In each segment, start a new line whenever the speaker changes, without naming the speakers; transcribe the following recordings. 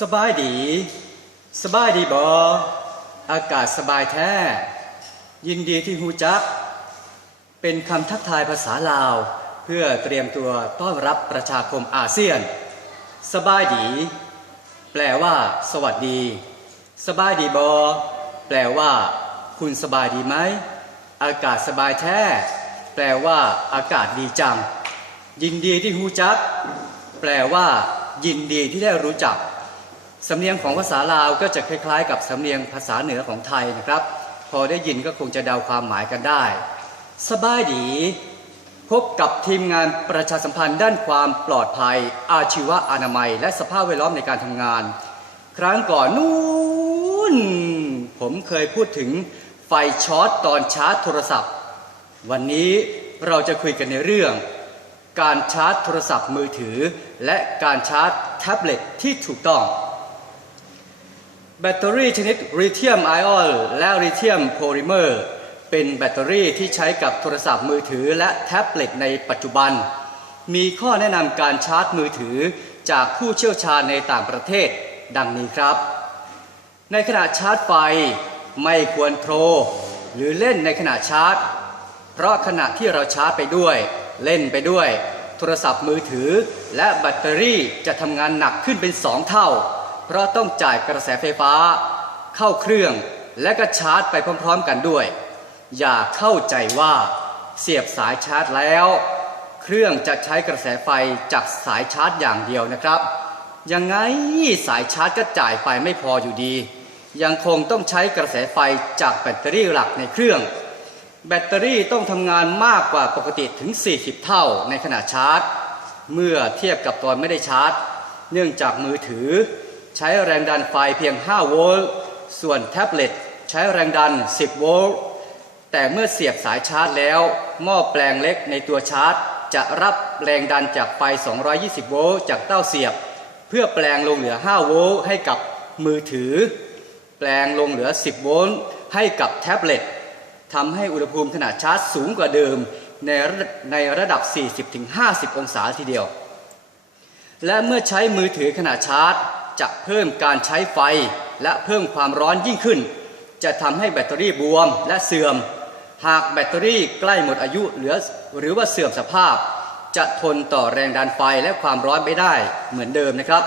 สบายดี สบายดีบออากาศสบายแท้ ยินดีที่ฮูจัก เป็นคำทักทายภาษาลาว เพื่อเตรียมตัวต้อนรับประชาคมอาเซียน สบายดี แปลว่า สวัสดี สบายดีบอแปลว่า คุณสบายดีไหม อากาศสบายแท้ แปลว่า อากาศดีจัง ยินดีที่ฮูจัก แปลว่า ยินดีที่ได้รู้จัก สำเนียงของภาษาลาวก็จะคล้ายๆ กับสำเนียงภาษาเหนือของไทยนะครับ พอได้ยินก็คงจะเดาความหมายกันได้ สบายดี พบกับทีมงานประชาสัมพันธ์ด้านความปลอดภัย อาชีวะอนามัย และสภาพแวดล้อมในการทำงาน ครั้งก่อนนู้นผมเคยพูดถึงไฟช็อตตอนชาร์จโทรศัพท์ วันนี้เราจะคุยกันในเรื่อง การชาร์จโทรศัพท์มือถือ และการชาร์จแท็บเล็ตที่ถูกต้อง แบตเตอรี่ชนิดลิเธียมไอออนและลิเธียมโพลิเมอร์เป็นแบตเตอรี่ที่ใช้กับโทรศัพท์มือถือและแท็บเล็ตในปัจจุบัน มีข้อแนะนำการชาร์จมือถือจากผู้เชี่ยวชาญในต่างประเทศ ดังนี้ครับ ในขณะชาร์จไฟไม่ควรโทร หรือเล่นในขณะชาร์จ เพราะขณะที่เราชาร์จไปด้วย เล่นไปด้วย โทรศัพท์มือถือ และแบตเตอรี่จะทำงานหนักขึ้นเป็นสองเท่า เพราะต้องจ่ายกระแสไฟฟ้า เข้าเครื่องและก็ชาร์จไปพร้อมๆกันด้วย อย่าเข้าใจว่าเสียบสายชาร์จแล้ว เครื่องจะใช้กระแสไฟจากสายชาร์จอย่างเดียวนะครับยังไงสายชาร์จก็จ่ายไฟไม่พออยู่ดี ยังคงต้องใช้กระแสไฟจากแบตเตอรี่หลักในเครื่อง แบตเตอรี่ต้องทำงานมากกว่าปกติถึง 40 เท่าในขณะชาร์จ เมื่อเทียบกับตอนไม่ได้ชาร์จ เนื่องจากมือถือ ใช้แรงดันไฟเพียง 5 โวลต์ ส่วนแท็บเล็ตใช้แรงดัน 10 โวลต์ แต่เมื่อเสียบสายชาร์จแล้ว หม้อแปลงเล็กในตัวชาร์จ จะรับแรงดันจากไฟ 220 โวลต์จากเต้าเสียบ เพื่อแปลงลงเหลือ 5 โวลต์ให้กับมือถือ แปลงลงเหลือ 10 โวลต์ให้กับแท็บเล็ตทำให้อุณหภูมิขนาดชาร์จสูงกว่าเดิมในในระดับ 40-50 องศาทีเดียว และเมื่อใช้มือถือขณะชาร์จ จะเพิ่มการใช้ไฟและเพิ่มความร้อนยิ่งขึ้น จะทำให้แบตเตอรี่บวมและเสื่อม หากแบตเตอรี่ใกล้หมดอายุเหลือหรือว่าเสื่อมสภาพ จะทนต่อแรงดันไฟและความร้อนไม่ได้เหมือนเดิมนะครับ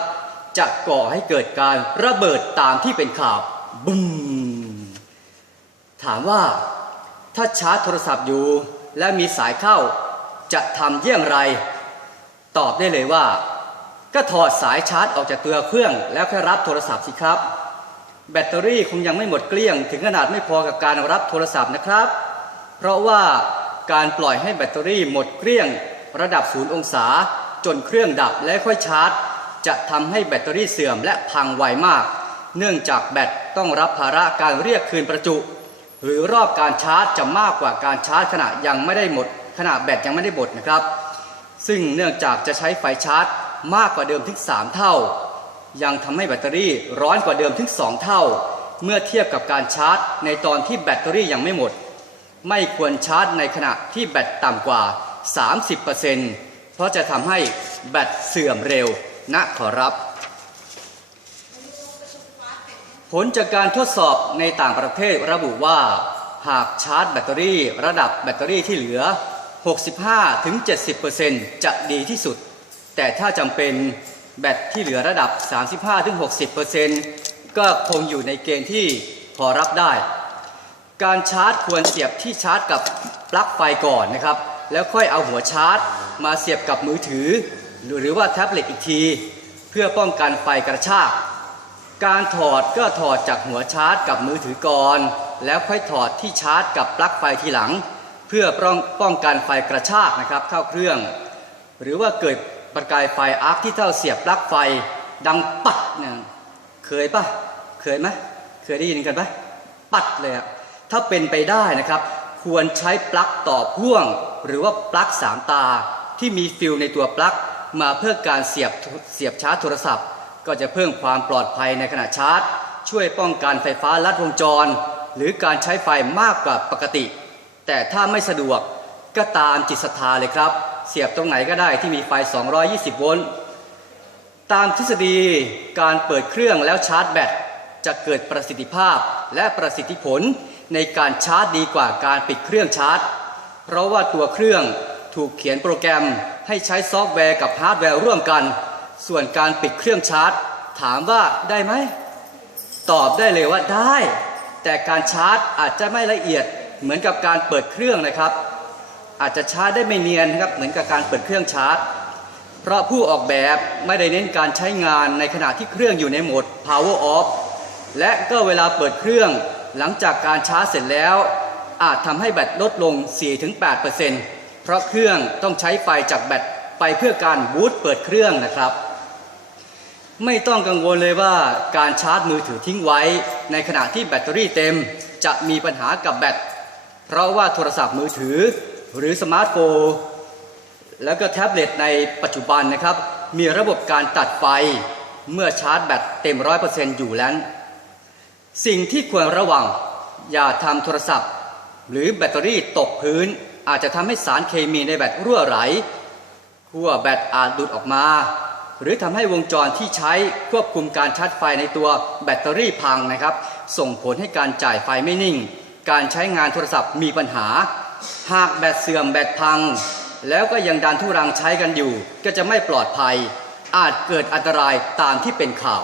จะก่อให้เกิดการระเบิดตามที่เป็นข่าวบึ้มถามว่า ถ้าชาร์จโทรศัพท์อยู่ และมีสายเข้า จะทำเยี่ยงไร ตอบได้เลยว่า ก็ถอดสายชาร์จออกจากตัวเครื่อง แล้วค่อยรับโทรศัพท์สิครับ แบตเตอรี่คงยังไม่หมดเกลี้ยง ถึงขนาดไม่พอกับการรับโทรศัพท์นะครับ เพราะว่าการปล่อยให้แบตเตอรี่หมดเกลี้ยง ระดับศูนย์องศา จนเครื่องดับและค่อยชาร์จ จะทำให้แบตเตอรี่เสื่อมและพังไวมาก เนื่องจากแบตต้องรับภาระการเรียกคืนประจุ หรือรอบการชาร์จจะมากกว่าการชาร์จขณะยังไม่ได้หมดขณะแบตยังไม่ได้หมดนะครับ ซึ่งเนื่องจากจะใช้ไฟชาร์จ มากกว่าเดิมถึง 3 เท่า ยังทำให้แบตเตอรี่ร้อนกว่าเดิมถึง 2 เท่า เมื่อเทียบกับการชาร์จ ในตอนที่แบตเตอรี่ยังไม่หมด ไม่ควรชาร์จในขณะที่แบตต่ำกว่า 30%เพราะจะทำให้แบตเสื่อมเร็วนะขอรับ ผลจากการทดสอบในต่างประเทศระบุว่า หากชาร์จแบตเตอรี่ ระดับแบตเตอรี่ที่เหลือ 65-70%จะดีที่สุด แต่ถ้าจำเป็นแบตที่เหลือระดับ 35-60%ก็คงอยู่ในเกณฑ์ที่พอรับได้ การชาร์จควรเสียบที่ชาร์จกับปลั๊กไฟก่อนนะครับ แล้วค่อยเอาหัวชาร์จ มาเสียบกับมือถือ หรือว่าแท็บเล็ตอีกที เพื่อป้องกันไฟกระชาก การถอดก็ถอดจากหัวชาร์จกับมือถือก่อน แล้วค่อยถอดที่ชาร์จกับปลั๊กไฟทีหลัง เพื่อป้องป้องกันไฟกระชากนะครับเข้าเครื่อง หรือว่าเกิด ประกายไฟอาร์คที่เท่าเสียบปลั๊กไฟดังปัดเนี่ยเคยปะเคยไหมเคยได้ยินกันปะปัดเลยอะถ้าเป็นไปได้นะครับ ควรใช้ปลั๊กต่อพ่วง หรือว่าปลั๊กสามตาที่มีฟิลในตัวปลั๊กมาเพื่อการเสียบเสียบชาร์จโทรศัพท์ ก็จะเพิ่มความปลอดภัยในขณะชาร์จ ช่วยป้องกันไฟฟ้าลัดวงจร หรือการใช้ไฟมากกว่าปกติ แต่ถ้าไม่สะดวกก็ตามจิตศรัทธาเลยครับ เสียบตรงไหนก็ได้ที่มีไฟ 220 โวลต์ ตามทฤษฎีการเปิดเครื่องแล้วชาร์จแบตจะเกิดประสิทธิภาพและประสิทธิผลในการชาร์จดีกว่าการปิดเครื่องชาร์จ เพราะว่าตัวเครื่องถูกเขียนโปรแกรมให้ใช้ซอฟต์แวร์กับฮาร์ดแวร์ร่วมกัน ส่วนการปิดเครื่องชาร์จ ถามว่าได้ไหม ตอบได้เลยว่าได้ แต่การชาร์จอาจจะไม่ละเอียดเหมือนกับการเปิดเครื่องนะครับ อาจจะชาร์จได้ไม่เนียนนะครับเหมือนกับการเปิดเครื่องชาร์จ เพราะผู้ออกแบบไม่ได้เน้นการใช้งานในขณะที่เครื่องอยู่ในโหมด power off และก็เวลาเปิดเครื่องหลังจากการชาร์จเสร็จแล้ว อาจทำให้แบตลดลง 4-8%เพราะเครื่องต้องใช้ไฟจากแบตไปเพื่อการบูตเปิดเครื่องนะครับ ไม่ต้องกังวลเลยว่าการชาร์จมือถือทิ้งไว้ ในขณะที่แบตเตอรี่เต็ม จะมีปัญหากับแบตเพราะว่าโทรศัพท์มือถือ หรือสมาร์ทโฟนแล้วก็แท็บเล็ตในปัจจุบันนะครับ มีระบบการตัดไฟเมื่อชาร์จแบตเต็ม100%อยู่แล้ว สิ่งที่ควรระวัง อย่าทำโทรศัพท์ หรือแบตเตอรี่ตกพื้น อาจจะทำให้สารเคมีในแบตรั่วไหลขั้วแบตอาจดูดออกมา หรือทำให้วงจรที่ใช้ควบคุมการชาร์จไฟในตัวแบตเตอรี่พังนะครับ ส่งผลให้การจ่ายไฟไม่นิ่ง การใช้งานโทรศัพท์มีปัญหา หากแบตเสื่อมแบตพัง แล้วก็ยังดันทุรังใช้กันอยู่ ก็จะไม่ปลอดภัย อาจเกิดอันตรายตามที่เป็นข่าว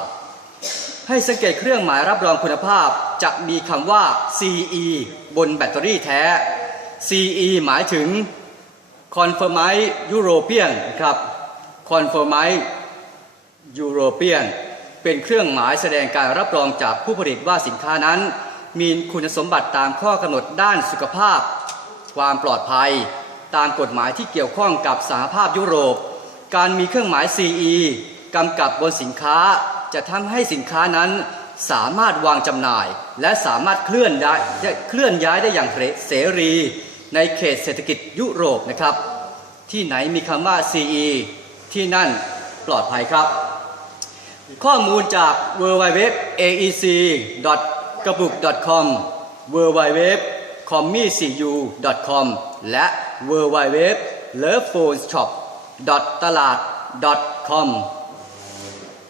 ให้สังเกตเครื่องหมายรับรองคุณภาพจะมีคำว่า CE บนแบตเตอรี่แท้ CE หมายถึง Conformite European ครับ Conformite European เป็นเครื่องหมายแสดงการรับรองจากผู้ผลิตว่าสินค้านั้น มีคุณสมบัติตามข้อกำหนดด้านสุขภาพ ความปลอดภัย ตามกฎหมายที่เกี่ยวข้องกับสหภาพยุโรป การมีเครื่องหมาย CE กำกับบนสินค้าจะทำให้สินค้านั้นสามารถวางจำหน่าย และสามารถเคลื่อนได้เคลื่อนย้ายได้อย่างเสรี ในเขตเศรษฐกิจยุโรปนะครับ ที่ไหนมีคำว่า CE ที่นั่นปลอดภัยครับ ข้อมูลจาก w w w a e c กระปุก .com w w w c o m m i c u com และ w w w l o v e p h o n e s h o p ตลาด .com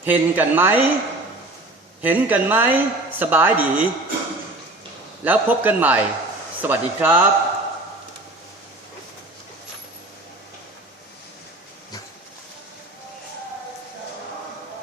เห็นกันไหม เห็นกันไหม สบายดี แล้วพบกันใหม่ สวัสดีครับ